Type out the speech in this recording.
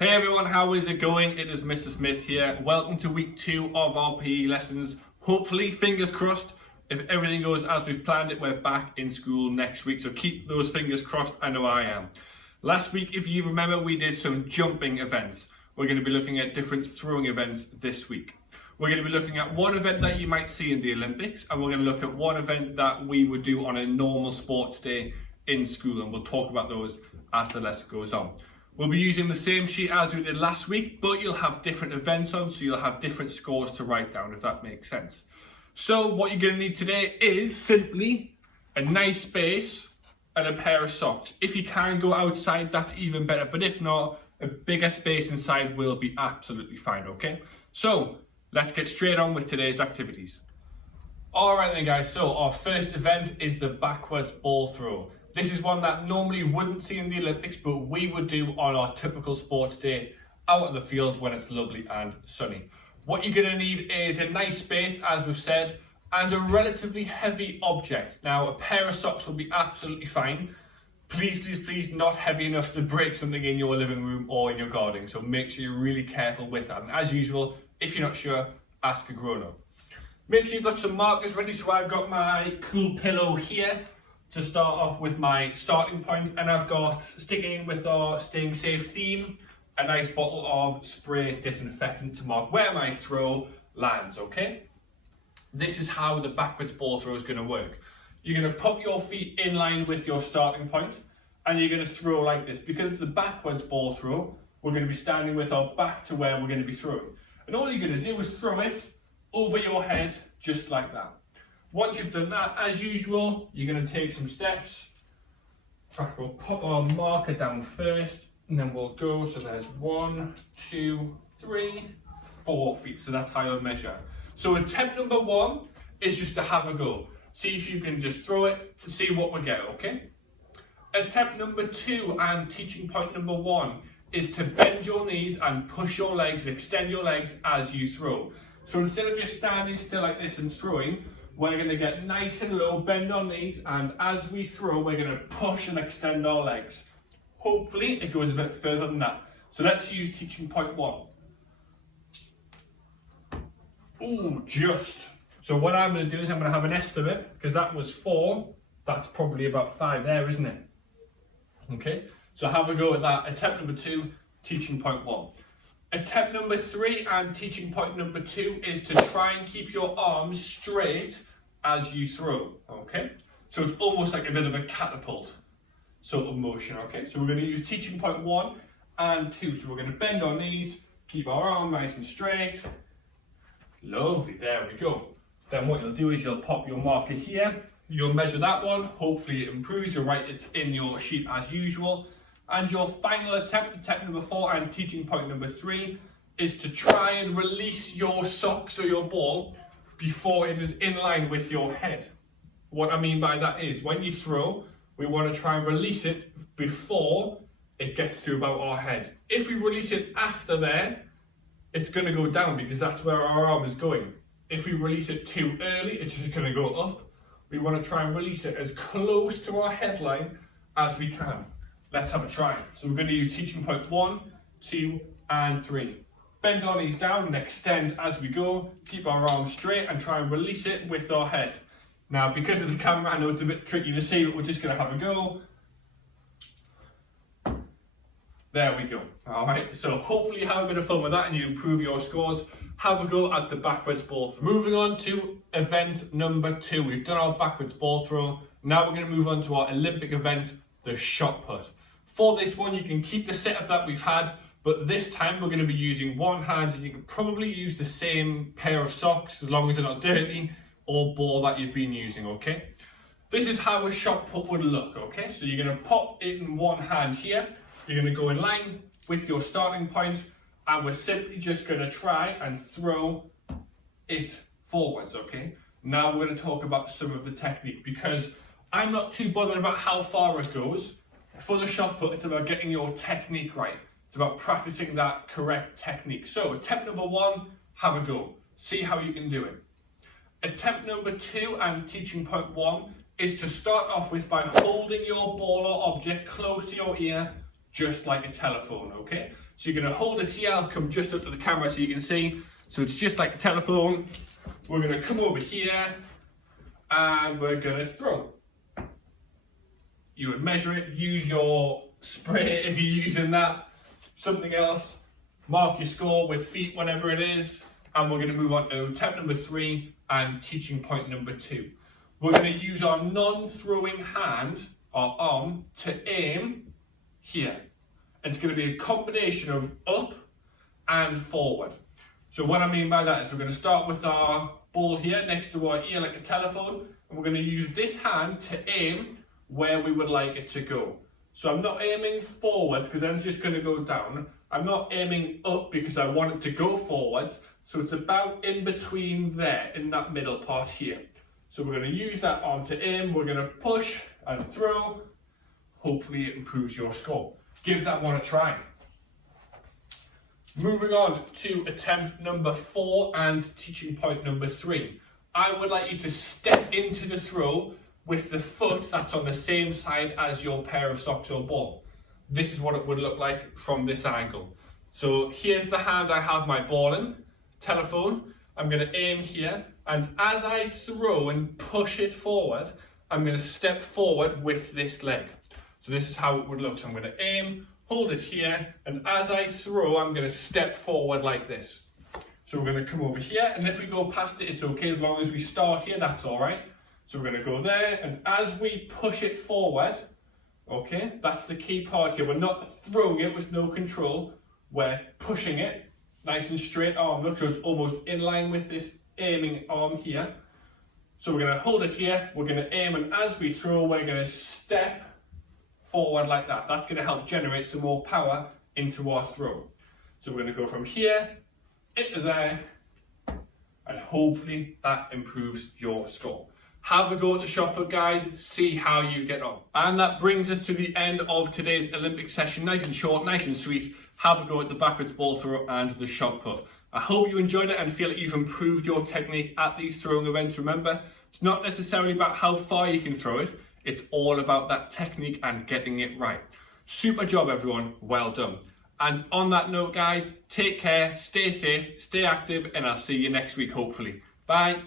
Hey everyone, how is it going? It is Mr. Smith here. Welcome to week 2 of our PE lessons. Hopefully, fingers crossed, if everything goes as we've planned it, we're back in school next week. So keep those fingers crossed, I know I am. Last week, if you remember, we did some jumping events. We're going to be looking at different throwing events this week. We're going to be looking at one event that you might see in the Olympics, and we're going to look at one event that we would do on a normal sports day in school, and we'll talk about those as the lesson goes on. We'll be using the same sheet as we did last week, but you'll have different events on, so you'll have different scores to write down, if that makes sense. So what you're going to need today is simply a nice base and a pair of socks. If you can go outside, that's even better, but if not, a bigger space inside will be absolutely fine, okay? So let's get straight on with today's activities. Alright then guys, so our first event is the backwards ball throw. This is one that normally you wouldn't see in the Olympics, but we would do on our typical sports day out on the field when it's lovely and sunny. What you're going to need is a nice space, as we've said, and a relatively heavy object. Now, a pair of socks will be absolutely fine. Please, please, please, not heavy enough to break something in your living room or in your garden. So make sure you're really careful with that. And as usual, if you're not sure, ask a grown-up. Make sure you've got some markers ready. So I've got my cool pillow here to start off with my starting point, and I've got, sticking with our staying safe theme, a nice bottle of spray disinfectant to mark where my throw lands, okay? This is how the backwards ball throw is going to work. You're going to put your feet in line with your starting point, and you're going to throw like this. Because it's the backwards ball throw, we're going to be standing with our back to where we're going to be throwing. And all you're going to do is throw it over your head, just like that. Once you've done that, as usual, you're going to take some steps. We'll put our marker down first, and then we'll go. So there's 1, 2, 3, 4 feet. So that's how you'll measure. So attempt number 1 is just to have a go. See if you can just throw it and see what we get, okay? Attempt number 2 and teaching point number 1 is to bend your knees and push your legs, extend your legs as you throw. So instead of just standing still like this and throwing, we're going to get nice and low, bend our knees, and as we throw, we're going to push and extend our legs. Hopefully, it goes a bit further than that. So let's use teaching point 1. Ooh, just. So what I'm going to do is I'm going to have an estimate, because that was 4. That's probably about 5 there, isn't it? Okay, so have a go at that. Attempt number 2, teaching point 1. Attempt number 3 and teaching point number 2 is to try and keep your arms straight as you throw, okay? So it's almost like a bit of a catapult sort of motion, okay? So we're going to use teaching point 1 and 2. So we're going to bend our knees, keep our arm nice and straight. Lovely, there we go. Then what you'll do is you'll pop your marker here. You'll measure that one. Hopefully it improves. You'll write it in your sheet as usual. And your final attempt, attempt number 4 and teaching point number 3, is to try and release your socks or your ball before it is in line with your head. What I mean by that is, when you throw, we want to try and release it before it gets to about our head. If we release it after there, it's going to go down because that's where our arm is going. If we release it too early, it's just going to go up. We want to try and release it as close to our headline as we can. Let's have a try. So we're going to use teaching point 1, 2, and 3. Bend our knees down and extend as we go. Keep our arms straight and try and release it with our head. Now, because of the camera, I know it's a bit tricky to see, but we're just going to have a go. There we go. All right, so hopefully you have a bit of fun with that and you improve your scores. Have a go at the backwards ball throw. Moving on to event number 2. We've done our backwards ball throw. Now we're going to move on to our Olympic event, the shot put. For this one, you can keep the setup that we've had, but this time we're going to be using one hand, and you can probably use the same pair of socks as long as they're not dirty, or ball that you've been using, okay? This is how a shot put would look, okay? So you're going to pop it in one hand here, you're going to go in line with your starting point, and we're simply just going to try and throw it forwards, okay? Now we're going to talk about some of the technique, because I'm not too bothered about how far it goes. For the shot put, it's about getting your technique right. It's about practicing that correct technique. So attempt number 1, have a go. See how you can do it. Attempt number 2 and teaching point 1 is to start off with by holding your ball or object close to your ear just like a telephone, okay? So you're going to hold it here. I'll come just up to the camera so you can see. So it's just like a telephone. We're going to come over here and we're going to throw. You would measure it, use your spray if you're using that, something else, mark your score with feet, whatever it is, and we're going to move on to attempt number 3 and teaching point number 2. We're going to use our non-throwing hand, our arm, to aim here. And it's going to be a combination of up and forward. So what I mean by that is we're going to start with our ball here next to our ear like a telephone, and we're going to use this hand to aim where we would like it to go. So I'm not aiming forward because I'm just going to go down. I'm not aiming up because I want it to go forwards. So it's about in between there, in that middle part here. So we're going to use that arm to aim. We're going to push and throw. Hopefully it improves your score. Give that one a try. Moving on to attempt number 4 and teaching point number 3. I would like you to step into the throw with the foot that's on the same side as your pair of socks or ball. This is what it would look like from this angle. So here's the hand I have my ball in, telephone. I'm going to aim here, and as I throw and push it forward, I'm going to step forward with this leg. So this is how it would look. So I'm going to aim, hold it here, and as I throw, I'm going to step forward like this. So we're going to come over here, and if we go past it, it's okay. As long as we start here, that's all right. So we're going to go there, and as we push it forward, okay, that's the key part here. We're not throwing it with no control. We're pushing it, nice and straight arm look, so it's almost in line with this aiming arm here. So we're going to hold it here, we're going to aim, and as we throw, we're going to step forward like that. That's going to help generate some more power into our throw. So we're going to go from here into there, and hopefully that improves your score. Have a go at the shot put, guys, see how you get on. And that brings us to the end of today's Olympic session. Nice and short, nice and sweet. Have a go at the backwards ball throw and the shot put. I hope you enjoyed it and feel like you've improved your technique at these throwing events. Remember, it's not necessarily about how far you can throw it. It's all about that technique and getting it right. Super job, everyone. Well done. And on that note, guys, take care, stay safe, stay active, and I'll see you next week, hopefully. Bye.